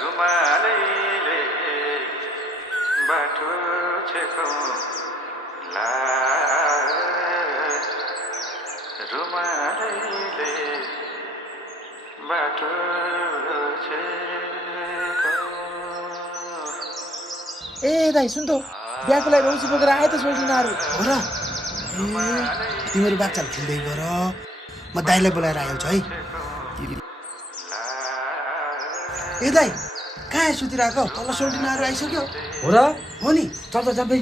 रुमालैले बाटो छेकौँला रुमालैले बाटो ए दाइ सुन त बिहाको लागि रौसी बोकेर आए त सोल्टिनाहरू हो र तिमीहरू बाच्चा खेल्दै गर म दाइलाई बोलाएर आइहाल्छु है ए दाइ कहाँ सुतिरहेको तल सोल्टिनाहरू आइसक्यो हो र हो नि चल त जाबै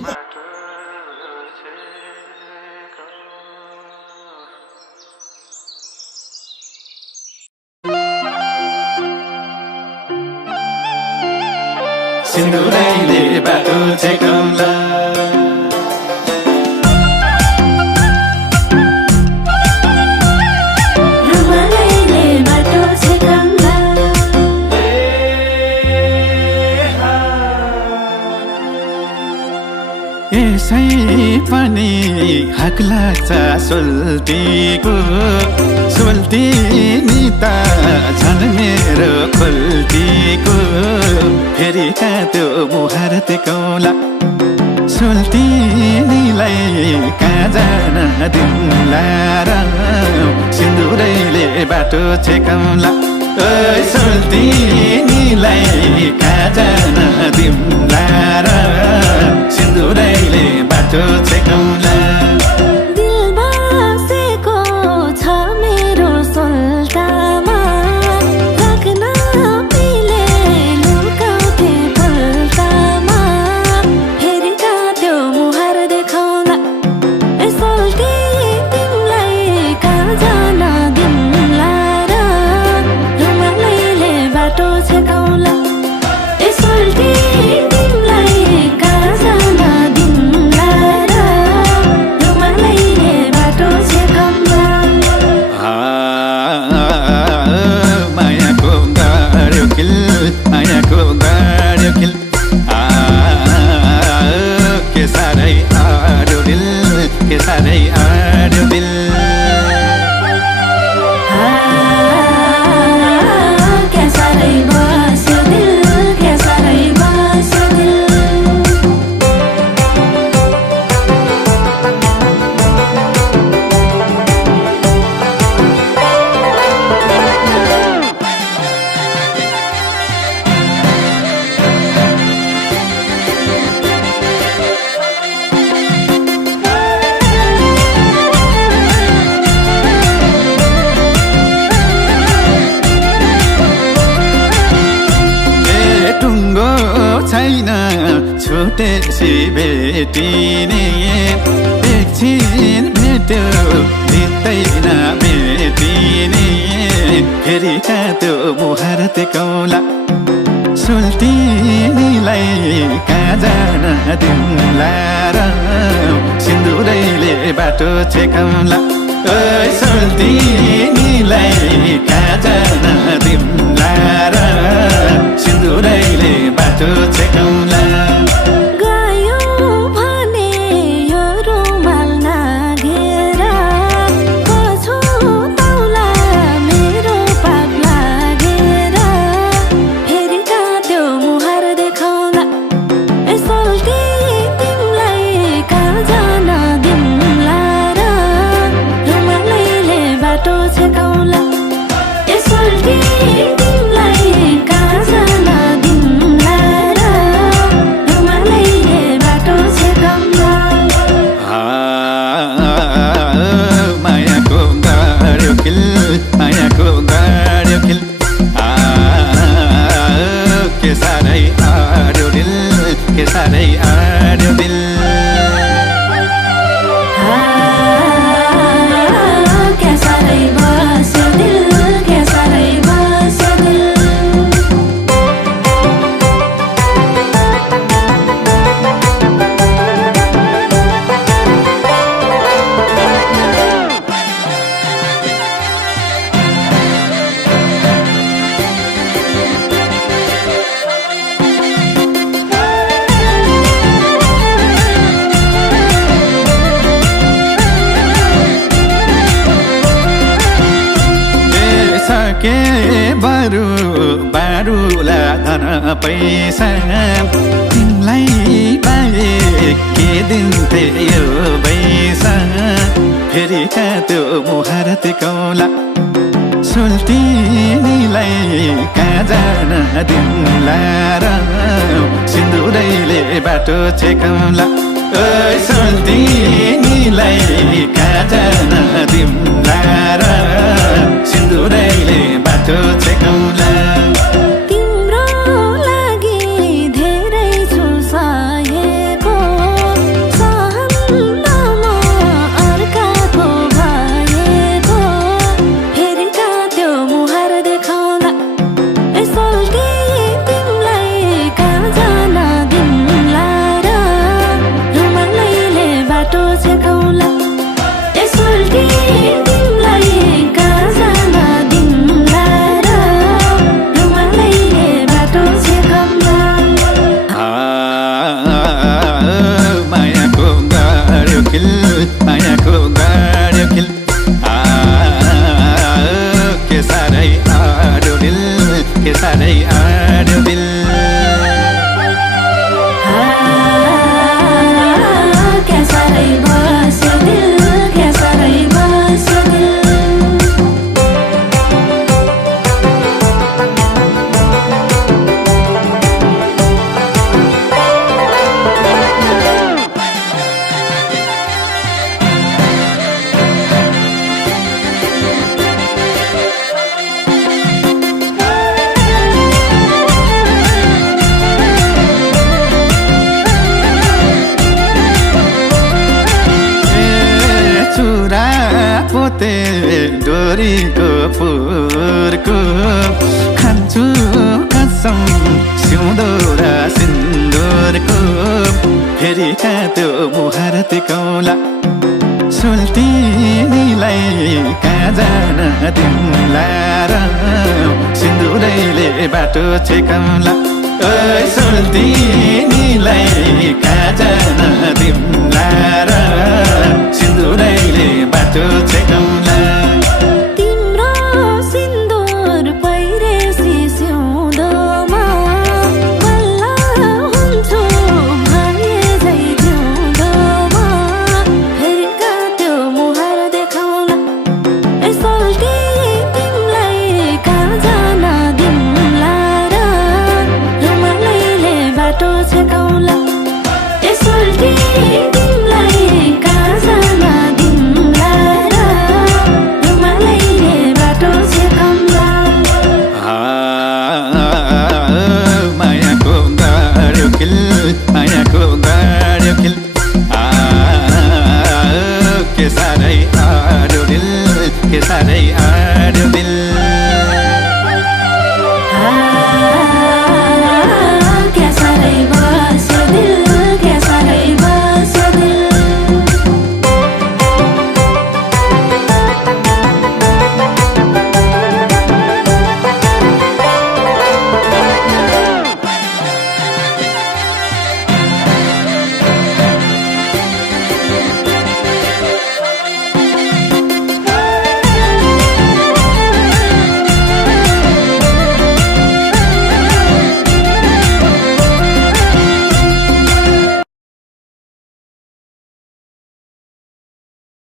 सिन्दुरैले बाटो छेकौँला रुमालैले बाटो छेकौँला यसै पनि हक लाग्छ सोल्टीको सोल्टिनी त झन् मेरो खोल्टीको फेरि कहाँ त्यो मुहार देखाउला सोल्टिनीलाई कहाँ जान दिउँला र सिन्दुरैले बाटो छेकौँला सोल्टिनीलाई कहाँ जान दिउँला र सिन्दुरैले बाटो छेकौँला दिल बसेको छ मेरो सोल्टामा राख्न मिले लुकाउँथे पल्टामा फेरि कहाँ त्यो मुहार देखाउला ए सोल्टी तिमीलाई कहाँ जान दिउँला र रुमालैले बाटो छेकौँला ए सोल्टी तिमीलाई कहाँ जान दिउँला र रुमालैले बाटो छेकौँला मायाको गाड्यो किल मायाको गाड्यो किल के साह्रै आड्यो दिल के साह्रै आड्यो दिल क्या साह्रै बस्यो दिल क्या साह्रै बस्यो दिल टुङ्गो छैन छुटेसी भेटिने एकछिन भेट्यो भेट्दैन भेटिने फेरि कहाँ त्यो मुहार देखाउला सोल्टिनीलाई कहाँ जान दिउँला र सिन्दुरैले बाटो छेकौँला सोल्टिनीलाई कहाँ जान दिउँला र सिन्दुरैले बाटो छेकौँला गयो भने यो रुमाल नाघेर कसो तौला मेरो पाप लागेर फेरि कहाँ त्यो मुहार देखाउला ए सोल्टी तिमीलाई कहाँ जान दिउँला र रुमालैले बाटो छेकौँला ए सोल्टी के बरु बारुला धन पैसा तिमीलाई पाए के दिन्थे यो पैसा फेरि कहाँ त्यो मुहार तिकौला सुल्टिनीलाई कहाँ जान दिउँला र सिन्दुरैले बाटो छेकौला सुल्टिनीलाई कहाँ जान दिउँला र सिन्दुरैले बाटो छेकौला तिम्रो लागि धेरै छु सहेको सहन्नमा अर्काको भएको फेरि कहाँ त्यो मुहार देखाउला सोल्टी तिमीलाई कहाँ जान दिउँला र रुमालैले बाटो छेकौला सोल्टी तिमीलाई कहाँ जान दिउँला र रुमालैले बाटो छेकौला मायाको गाड्यो खिल मायाको गाड्यो खिल के साह्रै आड्यो दिल के साह्रै आड्यो दिल क्या साह्रै बस्यो दिल क्या साह्रै बस्यो दिल चुरा पोते डोरीको पुरको खान्छु कसम सिउँदो र सिन्दुरको फेरि कहाँ त्यो मुहार तिकौला सुल्टिनीलाई कहाँ जान दिउँला र सिन्दुरैले बाटो छेकौला सुल्टिनीलाई कहाँ जान दिउँला र सिन्दुरैले बाटो छेकौला तिम्रो सिन्दुर पहिरेसी सिउँदोमा बल्ल हुन्छु भाए झै जिउँदोमा फेरि कहाँ त्यो मुहार देखाउला सोल्टी तिमीलाई कहाँ जान दिउँला र रुमालैले बाटो छेकौला सोल्टी